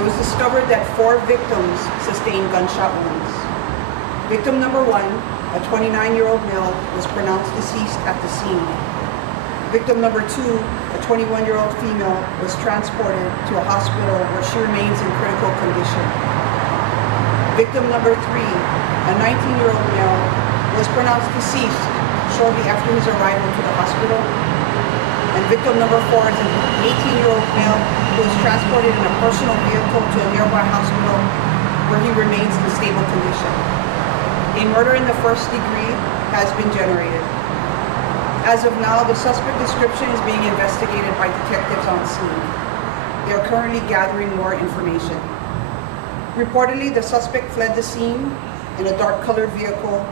it was discovered that 4 victims sustained gunshot wounds. Victim number 1, a 29-year-old male, was pronounced deceased at the scene. Victim number 2, a 21-year-old female, was transported to a hospital where she remains in critical condition. Victim number 3, a 19-year-old male, was pronounced deceased shortly after his arrival to the hospital. And victim number 4 is an 18-year-old male who was transported in a personal vehicle to a nearby hospital where he remains in stable condition. A murder in the first degree has been generated. As of now, the suspect description is being investigated by detectives on scene. They are currently gathering more information. Reportedly, the suspect fled the scene in a dark-colored vehicle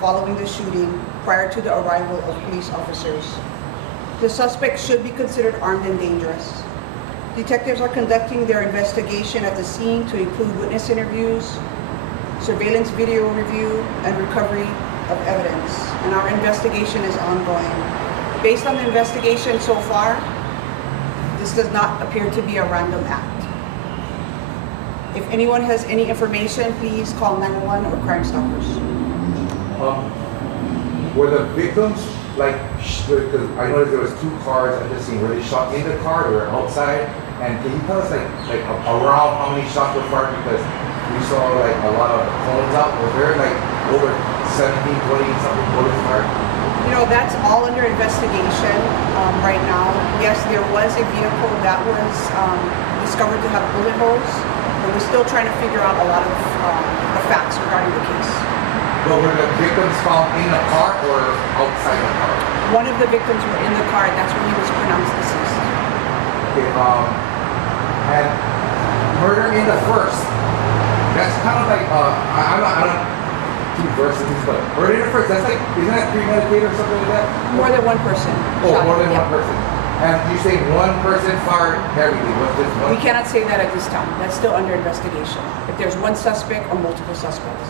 following the shooting prior to the arrival of police officers. The suspect should be considered armed and dangerous. Detectives are conducting their investigation at the scene to include witness interviews, surveillance video review, and recovery of evidence. And our investigation is ongoing. Based on the investigation so far, this does not appear to be a random act. If anyone has any information, please call 911 or Crime Stoppers. Were the victims, like, because I noticed there was 2 cars at the scene, were they shot in the car or outside? And can you tell us like around how many shots were fired? Because we saw like a lot of cones out. Was there like over 17, 20 something bullets fired? You know, that's all under investigation right now. Yes, there was a vehicle that was discovered to have bullet holes, but we're still trying to figure out a lot of the facts regarding the case. But were the victims found in the car or outside the car? One of the victims were in the car, and that's when he was pronounced deceased. Okay, and murder in the first. That's kind of like I don't keep verses, but murder in the first. That's like, isn't that premeditated or something like that? More than one person. Oh, shot. more than Yeah. one person. And you say one person fired everything. What's this one? We cannot say that at this time. That's still under investigation. If there's one suspect or multiple suspects.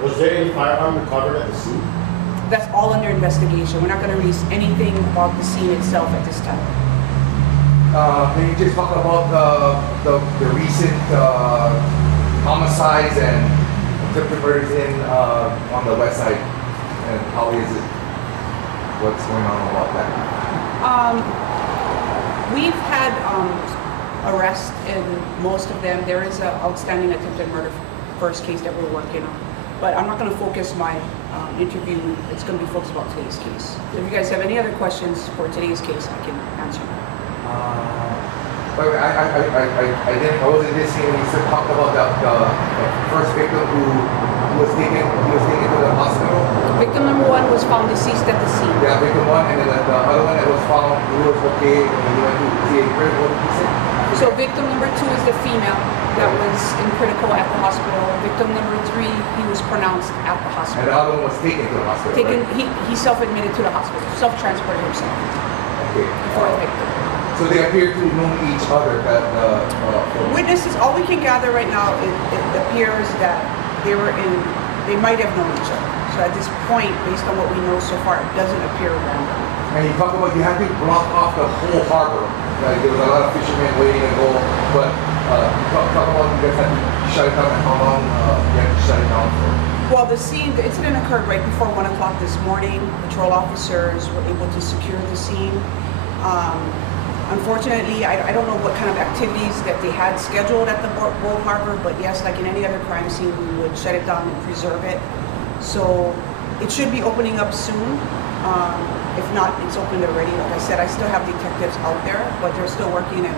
Was there any firearm recovered at the scene? That's all under investigation. We're not going to release anything about the scene itself at this time. Can you just talk about the recent homicides and attempted murders on the west side, and how is it? What's going on about that? We've had arrests in most of them. There is an outstanding attempted murder first case that we're working on. But I'm not going to focus my interview. It's going to be focused about today's case. So if you guys have any other questions for today's case, I can answer them. I wasn't listening when you said talked about the first victim who was taken to the hospital. Victim number 1 was found deceased at the scene. Yeah, victim 1, and then the other one that was found who was okay when he went to see a crib. What did you say? So victim number 2 is the female that was in critical at the hospital. Victim number 3, he was pronounced at the hospital. And the other one was taken to the hospital. Right? He self-admitted to the hospital, self-transported himself. Okay. Before the victim. So they appear to know each other. Witnesses, all we can gather right now, it appears that they might have known each other. So at this point, based on what we know so far, it doesn't appear random. And you talk about you have to block off the whole harbor. Like there was a lot of fishermen waiting to go, but talk about you guys had to shut it down, and how long you had to shut it down for? Well, the incident occurred right before 1 o'clock this morning. Patrol officers were able to secure the scene. Unfortunately, I don't know what kind of activities that they had scheduled at the Bull Harbor, but yes, like in any other crime scene, we would shut it down and preserve it. So it should be opening up soon. If not, it's opened already. Like I said, I still have detectives out there, but they're still working, and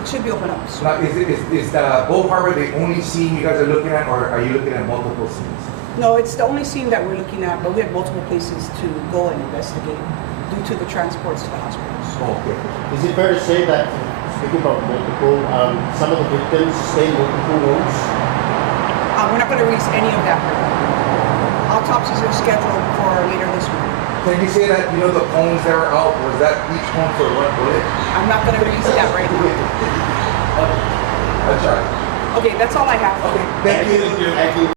it should be open up soon. Now, is the Bull Harbor the only scene you guys are looking at, or are you looking at multiple scenes? No, it's the only scene that we're looking at, but we have multiple places to go and investigate due to the transports to the hospitals. Oh, okay. Is it fair to say that, speaking about multiple, some of the victims sustained multiple wounds? We're not going to release any of that right now. Autopsies are scheduled for later this week. Can you say that, you know, the cones that were out, was that each cone for one bullet? I'm not going to release that right now. That's all right. Okay, that's all I have. Okay, thank you. Thank you.